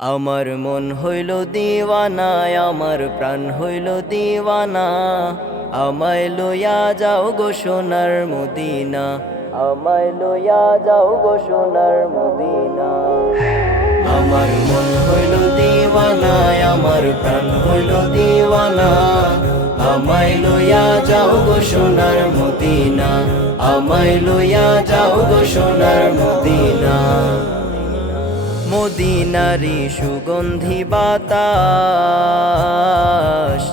আমার মন হইল দিওয়ানা, আমার প্রাণ হইল দিওয়ানা। আমায় লইয়া যাও গো সোনার মদিনা, আমায় লইয়া যাও গো সোনার মদিনা। আমার মন হইল দিওয়ানা, আমার প্রাণ হইল দিওয়ানা। আমায় লইয়া যাও গো সোনার মদিনা, আমায় লইয়া যাও গো সোনার মদিনা। মদিনারি সুগন্ধি বাতাস,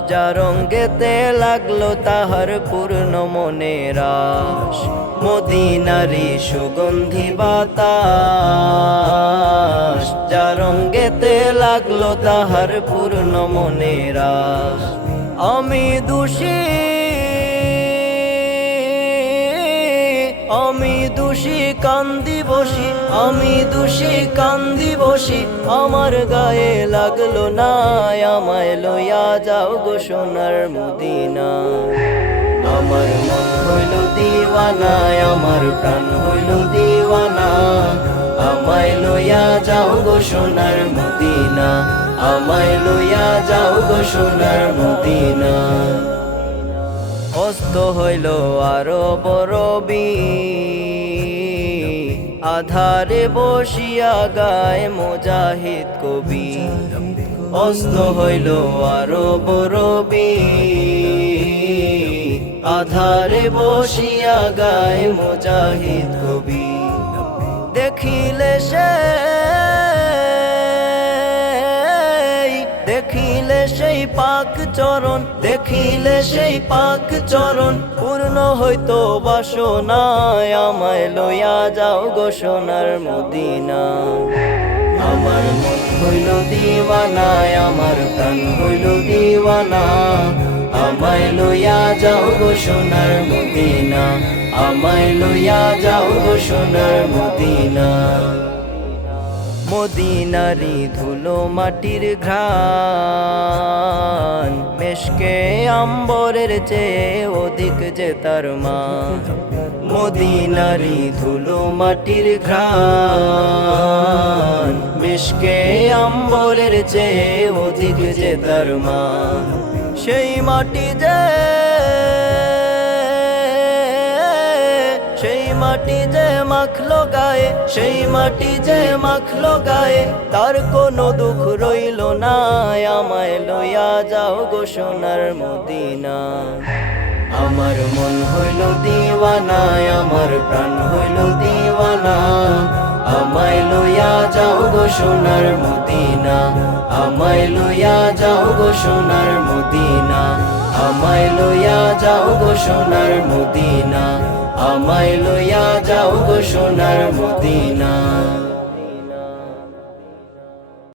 যা রঙ্গেতে লাগলো তাহার পূর্ণ মনের আশ। মদিনারি সুগন্ধি বাতাস, যা রঙ্গেতে লাগলো তাহার পূর্ণ মনের আশ। আমি দোষী, আমি দোষী কান্দি বসি, আমি দোষী কান্দি বসি। আমার গায়ে লাগলো না, আমায় লইয়া যাও গো সোনার মদিনা। আমার মন হইল দিওয়ানা, আমার প্রাণ হইল দিওয়ানা। আমায় লইয়া যাও গো সোনার মদিনা, আমায় লইয়া যাও গো সোনার মদিনা। অস্ত হইল আরো বরবি, আধারে বসিয়া গায় মুজাহিদ কবি। অস্ত হইল আরো বরবি, আধারে বসিয়া গায় মুজাহিদ কবি। দেখিলে সে, দেখিলে সেই পাক চরণ, দেখিলে সেই পাক চরণ। পূর্ণ হইতো বাসনায়, আমায় লইয়া যাও গো সোনার মদিনা। আমার মন হইল দিওয়ানা, আমার প্রাণ হইল দিওয়ানা। আমায় লইয়া যাও গো সোনার মদিনা, আমায় লইয়া যাও গো সোনার মদিনা। মদিনারি ধুলো মাটির ঘ্রাণ, মেশকে আম্বরের চেয়ে অধিক যে তার মান। মদিনারি ধুলো মাটির ঘ্রাণ, মেশকে আম্বরের চেয়ে অধিক যে তার মান। সেই মাটি যে, সেই মাটি যে মাখলো গায়ে, সেই মাটি যে মাখলো গায়ে। তার কোনো দুঃখ রইল না, আমায় লইয়া যাও গো সোনার মদিনা। আমার মন হইল দিওয়ানা, আমার প্রাণ হইল দিওয়ানা। আমায় লইয়া যাও গো সোনার মদিনা, আমায় লইয়া যাও গো সোনার মদিনা। আমায় লইয়া যাও গো সোনার মদিনা, আমায় লইয়া যাও গো সোনার মদিনা।